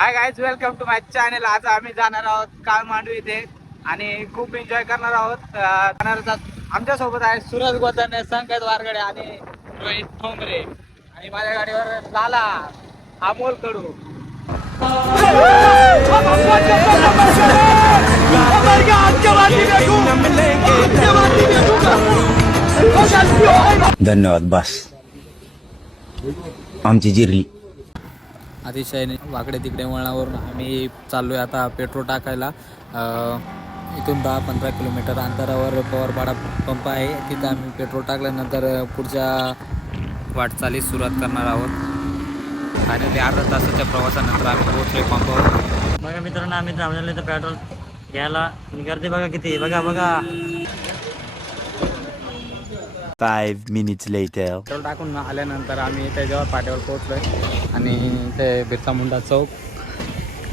Hi guys welcome to my channel आज आम्ही जाणार आहोत काळमांडू इथे आणि खूप एन्जॉय करणार आहोत. जाणार आहोत. आमच्यासोबत आहे सुरज गोदाने संकेत वारगडे आणि रोहित ठोंबरे. आणि माझ्या गाडीवर लाला अमोल कडू. धन्यवाद बस. आमची जिरली. अतिशय वाकडे तिकडे वळणावरून आम्ही चाललो आहे आता पेट्रोल टाकायला. इथून दहा पंधरा किलोमीटर अंतरावर पवारपाडा पंप आहे. तिथं आम्ही पेट्रोल टाकल्यानंतर पुढच्या वाटचालीस सुरुवात करणार आहोत. फायनली अर्धा तासाच्या प्रवासानंतर आम्ही पोहोचलो पंपावर. बघा मित्रांनो आम्ही थांबलेलो इथं पेट्रोल घ्यायला. गर्दी बघा किती बघा बघा. फाईव्ह मिनिट्स लेटर पेट्रोल टाकून आल्यानंतर आम्ही त्याच्यावर पाट्यावर पोहोचलो आहे आणि इथे बिरसा मुंडा चौक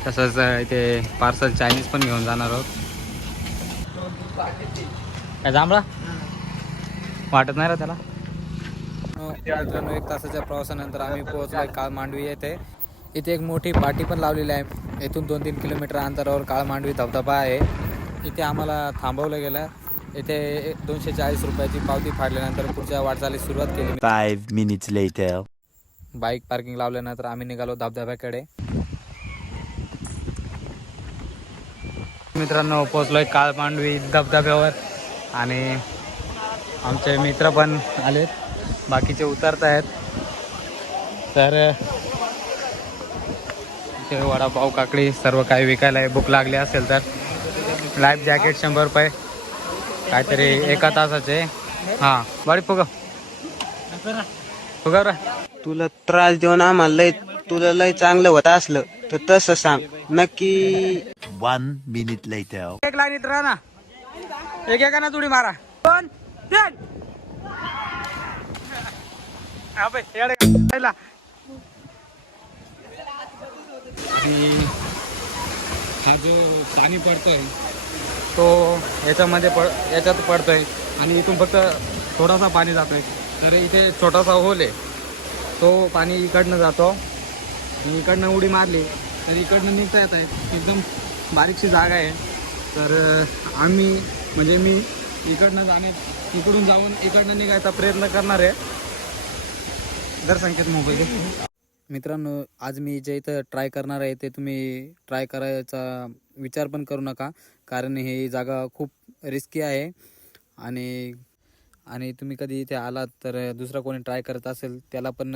तसंच इथे पार्सल चायनीज पण घेऊन जाणार आहोत. काय जांभळा? वाटत नाही रा त्याला. मित्रांनो एक तासाच्या प्रवासानंतर आम्ही पोहोचलो आहे काळ मांडवी येथे. इथे एक मोठी पाटी पण लावलेली आहे. इथून दोन तीन किलोमीटर अंतरावर काळ मांडवी धबधबा आहे. इथे आम्हाला थांबवलं गेलं. इथे दोनशे चाळीस रुपयाची पावती फाडल्यानंतर पुढच्या वाटचालीस सुरुवात केली. Five minutes later bike parking लावल्यानंतर आम्ही निघालो धबधब्याकडे. मित्रांनो पोचलोय काळ मांडवी धबधब्यावर आणि आमचे मित्र पण आलेत. बाकीचे उतरत आहेत. तर इथे वडापाव काकडी सर्व काही विकायला आहे. भूक लागली असेल तर. लाईफ जॅकेट शंभर रुपये. काहीतरी एका तासाचे. हां बरी फुग फुगव तुला त्रास देऊन आम्हाला लय तुला लय चांगलं होत असलं तर तसं सांग. नक्की. वन मिनिट लेटर एक लाईनीत राहा ना. एक एकाना जुडी मारा. दोन तीन. हा जो पाणी पडतोय तो याच्यामध्ये पड याच्यात पडतो आहे आणि इथून फक्त थोडासा पाणी जातो आहे तर इथे छोटासा होल आहे. तो पाणी इकडनं जातो. आणि इकडनं उडी मारली तर इकडनं निघता येत आहे एकदम बारीकशी जागा आहे. तर आम्ही म्हणजे मी इकडनं जाणे इकडून जाऊन इकडनं निघायचा प्रयत्न करणार आहे. जर संकेत मोबाईल मित्रांनो आज मी जे इथं ट्राय करणार आहे ते तुम्ही ट्राय करायचा विचार पण करू नका कारण ही जागा खूप रिस्की आहे. आणि आणि तुम्ही कधी इथे आलात तर दुसरा कोणी ट्राय करत असेल त्याला पण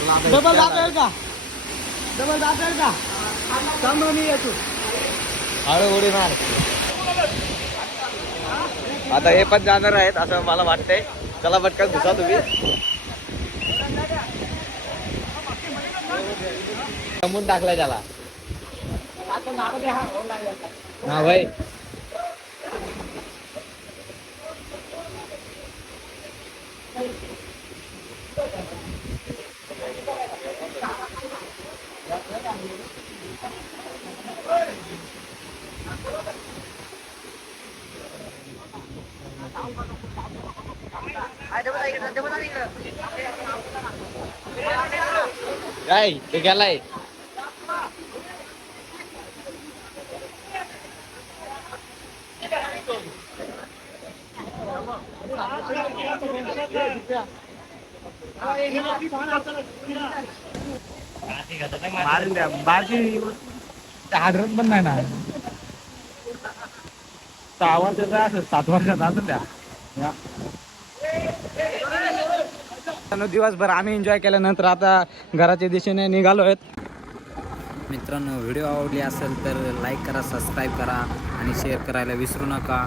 डबल जाता येईल का? डबल जाता येईल का? थांब मी येतो. हळू उडी मार. आता हे पण जाणार आहेत असं मला वाटतंय. चला पटकन घुसा तुम्ही. जमून टाकलाय त्याला. हा भाई काय ते गेलाय मारून द्या बाकी हादरत पण नाही ना सहा वर्षाचा असेल सात वर्षाचा असेल त्या मित्रांनो, दिवसभर आम्ही एन्जॉय केल्यानंतर आता घराच्या दिशेने निघालो आहेत मित्रांनो व्हिडिओ आवडली असेल तर लाईक करा सबस्क्राईब करा आणि शेअर करायला विसरू नका.